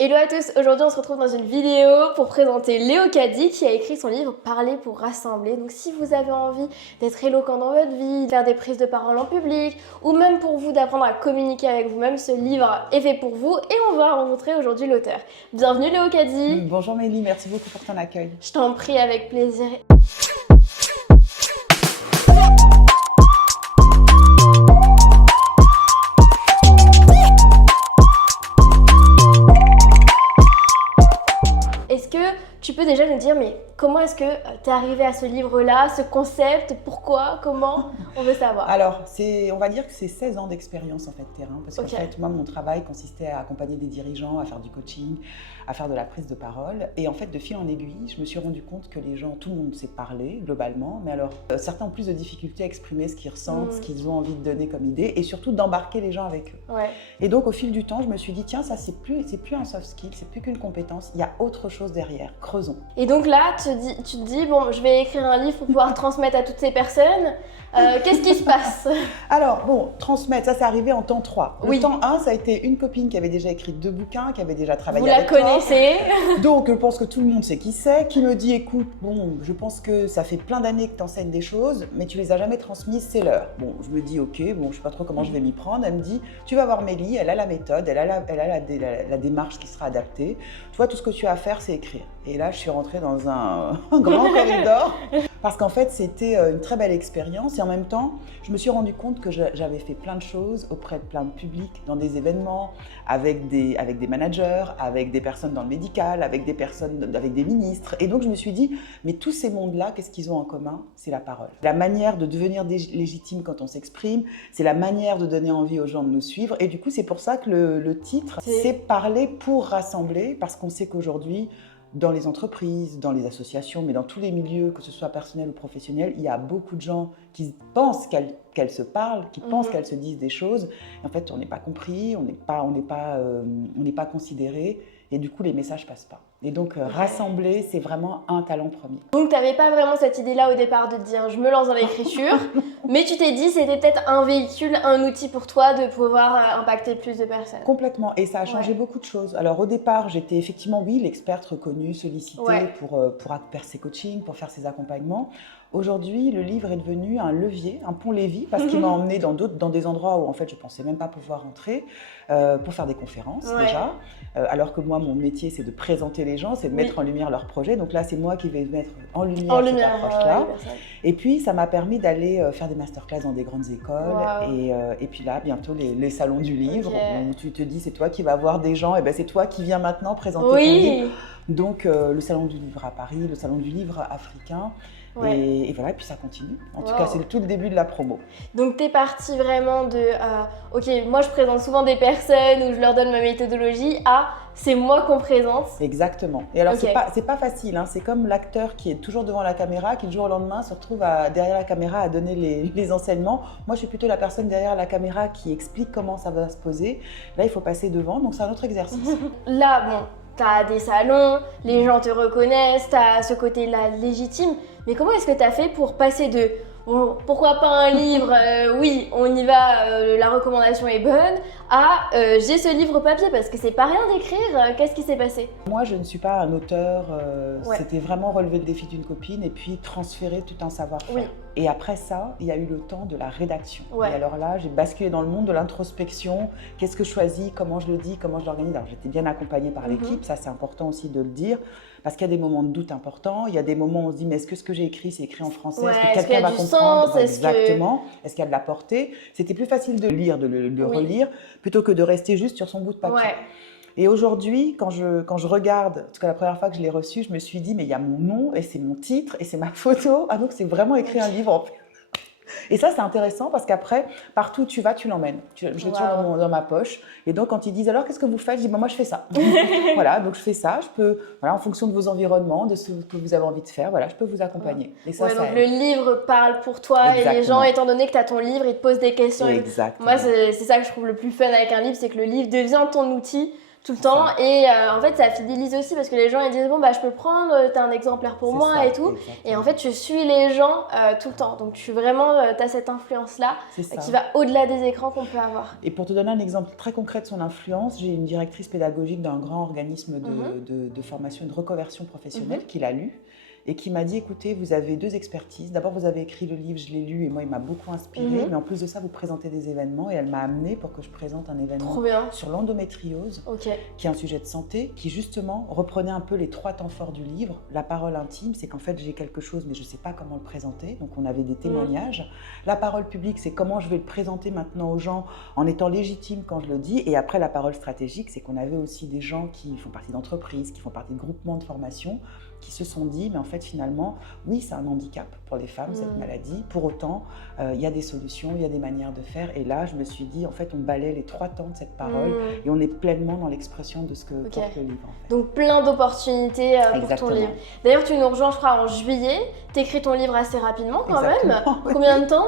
Hello à tous, aujourd'hui on se retrouve dans une vidéo pour présenter Léo Caddy qui a écrit son livre Parler pour rassembler. Donc si vous avez envie d'être éloquent dans votre vie, de faire des prises de parole en public ou même pour vous d'apprendre à communiquer avec vous-même, ce livre est fait pour vous et on va rencontrer aujourd'hui l'auteur. Bienvenue Léo Caddy. Bonjour Mélie, merci beaucoup pour ton accueil. Je t'en prie, avec plaisir. Est-ce que tu peux déjà nous dire, mais comment est-ce que tu es arrivé à ce livre-là, ce concept, pourquoi, comment? On veut savoir. Alors, on va dire que c'est 16 ans d'expérience en fait terrain, parce qu'en Ok. fait, moi, mon travail consistait à accompagner des dirigeants, à faire du coaching, à faire de la prise de parole. Et en fait, de fil en aiguille, je me suis rendu compte que les gens, tout le monde sait parler globalement, mais alors certains ont plus de difficultés à exprimer ce qu'ils ressentent, ce qu'ils ont envie de donner comme idée, et surtout d'embarquer les gens avec eux. Ouais. Et donc, au fil du temps, je me suis dit, tiens, ça, c'est plus un soft skill, c'est plus qu'une compétence, il y a autre chose derrière, creusons. Et donc là, tu te dis, bon, je vais écrire un livre pour pouvoir transmettre à toutes ces personnes. Qu'est-ce qui se passe? Alors, bon, transmettre, ça c'est arrivé en temps 3. Le Oui. temps 1, ça a été une copine qui avait déjà écrit 2 bouquins, qui avait déjà travaillé Vous la avec toi. connaissez? Donc, je pense que tout le monde sait qui c'est, qui me dit, écoute, bon, je pense que ça fait plein d'années que tu enseignes des choses, mais tu les as jamais transmises, c'est l'heure. Bon, je me dis, ok, bon, je sais pas trop comment je vais m'y prendre. Elle me dit, tu vas voir Mélie, elle a la méthode, elle a la démarche qui sera adaptée. Tu vois, tout ce que tu as à faire, c'est écrire. Et là, je suis rentrée dans un grand corridor. Parce qu'en fait, c'était une très belle expérience et en même temps, je me suis rendu compte que j'avais fait plein de choses auprès de plein de publics, dans des événements, avec des managers, avec des personnes dans le médical, avec des ministres. Et donc, je me suis dit, mais tous ces mondes-là, qu'est-ce qu'ils ont en commun? C'est la parole. La manière de devenir légitime quand on s'exprime, c'est la manière de donner envie aux gens de nous suivre. Et du coup, c'est pour ça que le titre, c'est Parler pour rassembler, parce qu'on sait qu'aujourd'hui, dans les entreprises, dans les associations, mais dans tous les milieux, que ce soit personnel ou professionnel, il y a beaucoup de gens qui pensent qu'elles se parlent, qui pensent qu'elles se disent des choses. Et en fait, on n'est pas compris, on n'est pas considéré, et du coup, les messages passent pas. Et donc, rassembler, c'est vraiment un talent premier. Donc, tu n'avais pas vraiment cette idée-là au départ de te dire, je me lance dans l'écriture, mais tu t'es dit, c'était peut-être un véhicule, un outil pour toi de pouvoir impacter plus de personnes. Complètement, et ça a changé beaucoup de choses. Alors au départ, j'étais effectivement, oui, l'experte reconnue, sollicitée pour faire ses coachings, pour faire ses accompagnements. Aujourd'hui, le livre est devenu un levier, un pont-levis, parce qu'il m'a emmené dans des endroits où en fait je ne pensais même pas pouvoir entrer, pour faire des conférences déjà. Alors que moi, mon métier, c'est de présenter les gens, c'est de mettre en lumière leurs projets. Donc là, c'est moi qui vais mettre en lumière cette approche-là. Et puis, ça m'a permis d'aller faire des masterclass dans des grandes écoles. Et puis là, bientôt, les salons du livre, où tu te dis, c'est toi qui vas voir des gens, et ben c'est toi qui viens maintenant présenter ton livre. Donc, le salon du livre à Paris, le salon du livre africain. Et voilà, et puis ça continue. En tout cas, c'est tout le début de la promo. Donc, tu es partie vraiment de ok, moi je présente souvent des personnes où je leur donne ma méthodologie à c'est moi qu'on présente. Exactement. Et alors, c'est pas facile, hein. C'est comme l'acteur qui est toujours devant la caméra, qui du jour au lendemain se retrouve derrière la caméra à donner les enseignements. Moi, je suis plutôt la personne derrière la caméra qui explique comment ça va se poser. Là, il faut passer devant, donc c'est un autre exercice. Là, bon, t'as des salons, les gens te reconnaissent, t'as ce côté-là légitime. Mais comment est-ce que t'as fait pour passer de bon, pourquoi pas un livre, oui, on y va, la recommandation est bonne, à j'ai ce livre papier parce que c'est pas rien d'écrire, qu'est-ce qui s'est passé? Moi, je ne suis pas un auteur, c'était vraiment relever le défi d'une copine et puis transférer tout un savoir-faire. Oui. Et après ça, il y a eu le temps de la rédaction. Ouais. Et alors là, j'ai basculé dans le monde de l'introspection. Qu'est-ce que je choisis? Comment je le dis? Comment je l'organise? Alors, j'étais bien accompagnée par l'équipe, ça c'est important aussi de le dire, parce qu'il y a des moments de doute importants. Il y a des moments où on se dit, mais est-ce que ce que j'ai écrit, c'est écrit en français? Est-ce que quelqu'un va comprendre? Exactement. Est-ce qu'il y a de la portée? C'était plus facile de lire, de le relire, plutôt que de rester juste sur son bout de papier. Ouais. Et aujourd'hui, quand je regarde, en tout cas la première fois que je l'ai reçu, je me suis dit, mais il y a mon nom, et c'est mon titre, et c'est ma photo. Ah donc c'est vraiment écrit un livre en fait. Et ça, c'est intéressant parce qu'après, partout où tu vas, tu l'emmènes. Je l'ai toujours dans ma poche. Et donc, quand ils disent, alors, qu'est-ce que vous faites? Je dis, moi, je fais ça. Voilà, donc je fais ça. Je peux, voilà, en fonction de vos environnements, de ce que vous avez envie de faire, voilà, je peux vous accompagner. Et ça, donc le livre parle pour toi. Exactement. Et les gens, étant donné que tu as ton livre, ils te posent des questions. Exactement. Moi, c'est ça que je trouve le plus fun avec un livre, c'est que le livre devient ton outil. tout le temps. Ça. Et en fait, ça fidélise aussi parce que les gens ils disent bon bah je peux le prendre, t'as un exemplaire pour moi Ça, et tout. exactement. Et en fait, tu suis les gens tout le temps. Donc tu vraiment, t'as cette influence-là C'est ça. qui va au-delà des écrans qu'on peut avoir. Et pour te donner un exemple très concret de son influence, j'ai une directrice pédagogique d'un grand organisme de formation et de reconversion professionnelle qui l'a lu et qui m'a dit, écoutez, vous avez 2 expertises. D'abord, vous avez écrit le livre, je l'ai lu et moi, il m'a beaucoup inspiré. Mais en plus de ça, vous présentez des événements et elle m'a amenée pour que je présente un événement Trop bien. sur l'endométriose, Ok. qui est un sujet de santé, qui justement reprenait un peu les 3 temps forts du livre. La parole intime, c'est qu'en fait, j'ai quelque chose, mais je ne sais pas comment le présenter. Donc, on avait des témoignages. La parole publique, c'est comment je vais le présenter maintenant aux gens en étant légitime quand je le dis. Et après, la parole stratégique, c'est qu'on avait aussi des gens qui font partie d'entreprises, qui font partie de groupements de formation, qui se sont dit, mais en fait, finalement, oui, c'est un handicap pour les femmes, cette maladie. Pour autant, il y a des solutions, il y a des manières de faire. Et là, je me suis dit, en fait, on balaie les 3 temps de cette parole et on est pleinement dans l'expression de ce que porte le livre. En fait. Donc, plein d'opportunités pour ton livre. D'ailleurs, tu nous rejoins, je crois, en juillet. T'écris ton livre assez rapidement quand même. Combien de temps?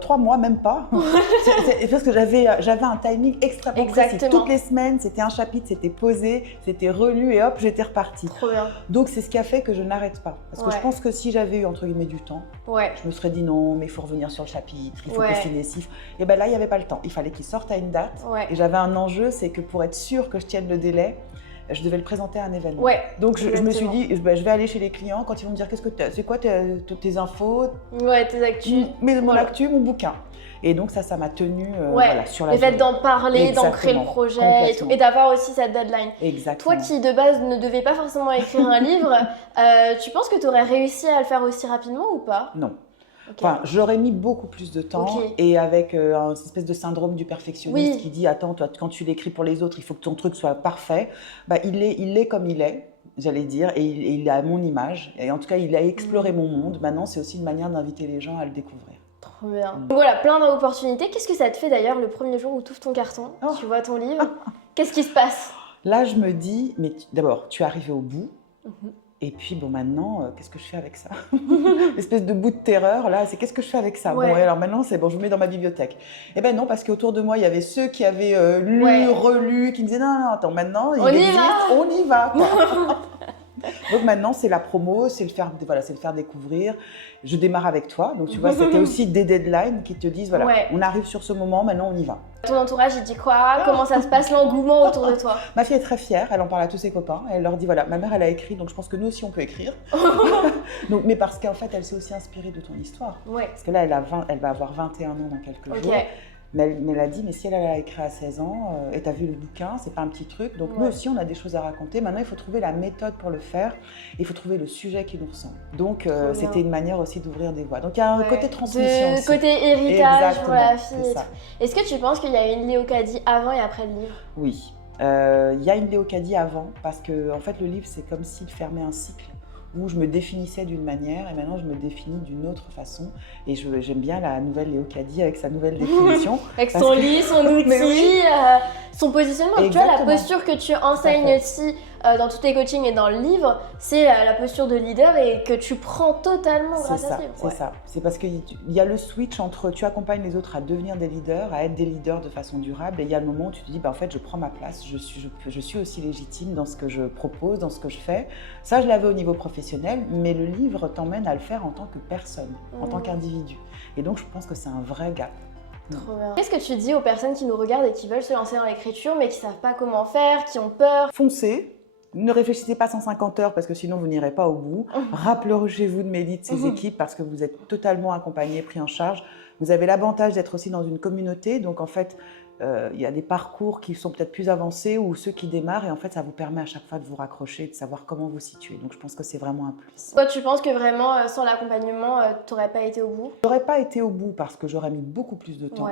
3 mois, même pas. C'est parce que j'avais un timing extrêmement précis. Toutes les semaines, c'était un chapitre, c'était posé, c'était relu et hop, j'étais repartie. Trop bien. Donc c'est ce qui a fait que je n'arrête pas. Parce que je pense que si j'avais eu entre guillemets du temps, je me serais dit non, mais il faut revenir sur le chapitre, il faut peaufiner ci. Et bien là, il n'y avait pas le temps. Il fallait qu'il sorte à une date. Et j'avais un enjeu, c'est que pour être sûre que je tienne le délai, je devais le présenter à un événement. Donc je me suis dit, je vais aller chez les clients quand ils vont me dire qu'est-ce que c'est quoi tes infos, tes actus, mon actu, mon bouquin. Et donc ça m'a tenu sur la le fait d'en parler, d'ancrer le projet et tout, et d'avoir aussi cette deadline. Exactement. Toi qui de base ne devais pas forcément écrire un livre, tu penses que tu aurais réussi à le faire aussi rapidement ou pas? Non. Enfin, j'aurais mis beaucoup plus de temps et avec une espèce de syndrome du perfectionniste qui dit attends, toi, quand tu l'écris pour les autres, il faut que ton truc soit parfait. Bah, il est comme il est, j'allais dire, et il a mon image. Et en tout cas, il a exploré mon monde. Maintenant, c'est aussi une manière d'inviter les gens à le découvrir. Trop bien. Donc voilà, plein d'opportunités. Qu'est-ce que ça te fait d'ailleurs le premier jour où tu ouvres ton carton, tu vois ton livre? Qu'est-ce qui se passe? Là, je me dis, mais d'abord, tu es arrivé au bout. Et puis, bon, maintenant, qu'est-ce que je fais avec ça? L'espèce de bout de terreur, là, c'est qu'est-ce que je fais avec ça? Bon, et alors maintenant, c'est bon, je me mets dans ma bibliothèque. Eh ben non, parce qu'autour de moi, il y avait ceux qui avaient lu, relu, qui me disaient non, attends, maintenant, il existe, on y va, quoi. Donc maintenant, c'est la promo, c'est le faire découvrir. Je démarre avec toi. Donc tu vois, c'était aussi des deadlines qui te disent, voilà, on arrive sur ce moment, maintenant on y va. Ton entourage, il dit quoi? Comment ça se passe l'engouement autour de toi? Ma fille est très fière, elle en parle à tous ses copains. Elle leur dit, voilà, ma mère, elle a écrit, donc je pense que nous aussi, on peut écrire. Donc, mais parce qu'en fait, elle s'est aussi inspirée de ton histoire. Parce que là, elle va avoir 21 ans dans quelques jours. Mais elle a dit, mais si elle a écrit à 16 ans, et t'as vu le bouquin, c'est pas un petit truc. Donc nous aussi, on a des choses à raconter. Maintenant, il faut trouver la méthode pour le faire. Il faut trouver le sujet qui nous ressemble. Donc c'était une manière aussi d'ouvrir des voies. Donc il y a un côté transmission aussi. Côté héritage pour la fille. Est-ce que tu penses qu'il y a une Léocadie avant et après le livre? Oui. Il y a une Léocadie avant, parce que en fait, le livre, c'est comme s'il fermait un cycle où je me définissais d'une manière et maintenant je me définis d'une autre façon. Et j'aime bien la nouvelle Léocadie avec sa nouvelle définition. Avec son lit, son outil, son positionnement. Exactement. Tu vois, la posture que tu enseignes aussi dans tous tes coachings et dans le livre, c'est la posture de leader et que tu prends totalement grâce à ce livre. C'est ça. C'est parce qu'il y a le switch entre tu accompagnes les autres à devenir des leaders, à être des leaders de façon durable, et il y a le moment où tu te dis, bah, en fait, je prends ma place, je suis aussi légitime dans ce que je propose, dans ce que je fais. Ça, je l'avais au niveau professionnel, mais le livre t'emmène à le faire en tant que personne, en tant qu'individu. Et donc, je pense que c'est un vrai gap. Trop bien. Qu'est-ce que tu dis aux personnes qui nous regardent et qui veulent se lancer dans l'écriture, mais qui ne savent pas comment faire, qui ont peur? Foncez. Ne réfléchissez pas 150 heures parce que sinon vous n'irez pas au bout. Rapprochez-vous de Mehdi, de ses équipes, parce que vous êtes totalement accompagné, pris en charge. Vous avez l'avantage d'être aussi dans une communauté, donc en fait, il y a des parcours qui sont peut-être plus avancés ou ceux qui démarrent, et en fait, ça vous permet à chaque fois de vous raccrocher, de savoir comment vous situer. Donc je pense que c'est vraiment un plus. Toi, tu penses que vraiment, sans l'accompagnement, tu n'aurais pas été au bout? J'aurais pas été au bout parce que j'aurais mis beaucoup plus de temps.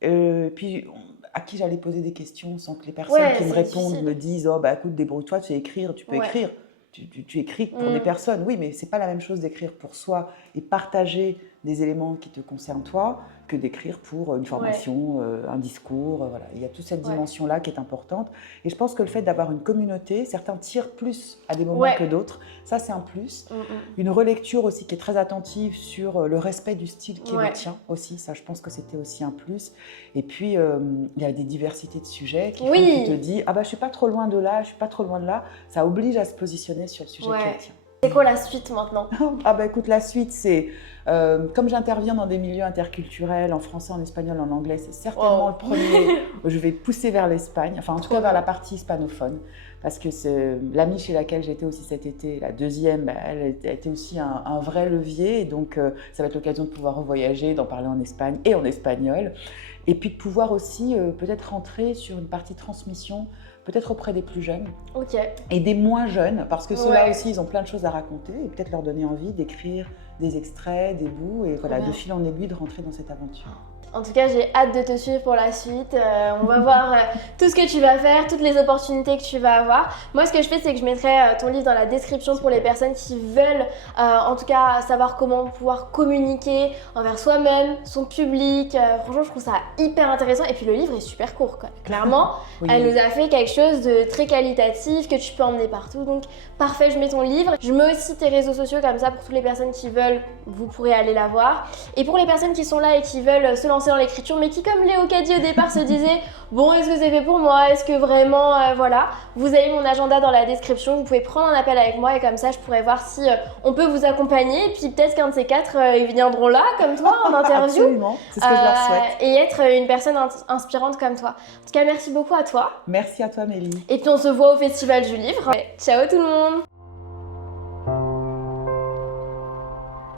Puis à qui j'allais poser des questions sans que les personnes qui me répondent me disent oh bah écoute, débrouille-toi, tu sais écrire, tu peux écrire. Tu écris pour des personnes, oui, mais c'est pas la même chose d'écrire pour soi et partager des éléments qui te concernent toi que d'écrire pour une formation, un discours. Voilà. Il y a toute cette dimension-là qui est importante. Et je pense que le fait d'avoir une communauté, certains tirent plus à des moments que d'autres. Ça, c'est un plus. Une relecture aussi qui est très attentive sur le respect du style qui est le tien aussi. Ça, je pense que c'était aussi un plus. Et puis, il y a des diversités de sujets qui font que tu te dis « Ah bah, je suis pas trop loin de là, je suis pas trop loin de là ». Ça oblige à se positionner sur le sujet qui est le tien. C'est quoi la suite maintenant? Ah bah écoute, la suite, c'est comme j'interviens dans des milieux interculturels, en français, en espagnol, en anglais, c'est certainement le premier où je vais pousser vers l'Espagne, enfin en tout cas vers la partie hispanophone, parce que c'est l'amie chez laquelle j'étais aussi cet été, la deuxième, bah, elle a été aussi un vrai levier, et donc ça va être l'occasion de pouvoir revoyager, d'en parler en Espagne et en espagnol, et puis de pouvoir aussi peut-être rentrer sur une partie transmission, peut-être auprès des plus jeunes et des moins jeunes, parce que ceux-là aussi, ils ont plein de choses à raconter, et peut-être leur donner envie d'écrire des extraits, des bouts, et voilà, de fil en aiguille, de rentrer dans cette aventure. En tout cas, j'ai hâte de te suivre pour la suite. On va voir tout ce que tu vas faire, toutes les opportunités que tu vas avoir. Moi, ce que je fais, c'est que je mettrai ton livre dans la description pour les personnes qui veulent, en tout cas, savoir comment pouvoir communiquer envers soi-même, son public. Franchement, je trouve ça hyper intéressant. Et puis, le livre est super court, quoi. Clairement, elle nous a fait quelque chose de très qualitatif que tu peux emmener partout. Donc, parfait, je mets ton livre. Je mets aussi tes réseaux sociaux comme ça pour toutes les personnes qui veulent, vous pourrez aller la voir. Et pour les personnes qui sont là et qui veulent se lancer dans l'écriture, mais qui, comme Léo Caddy au départ, se disait bon, est-ce que c'est fait pour moi, est-ce que vraiment voilà, vous avez mon agenda dans la description, vous pouvez prendre un appel avec moi et comme ça je pourrais voir si on peut vous accompagner, et puis peut-être qu'un de ces quatre ils viendront là comme toi en interview. Absolument, c'est ce que je leur souhaite, et être une personne inspirante comme toi. En tout cas, merci beaucoup à toi. Merci à toi, Mélie. Et puis on se voit au Festival du Livre. Ciao tout le monde.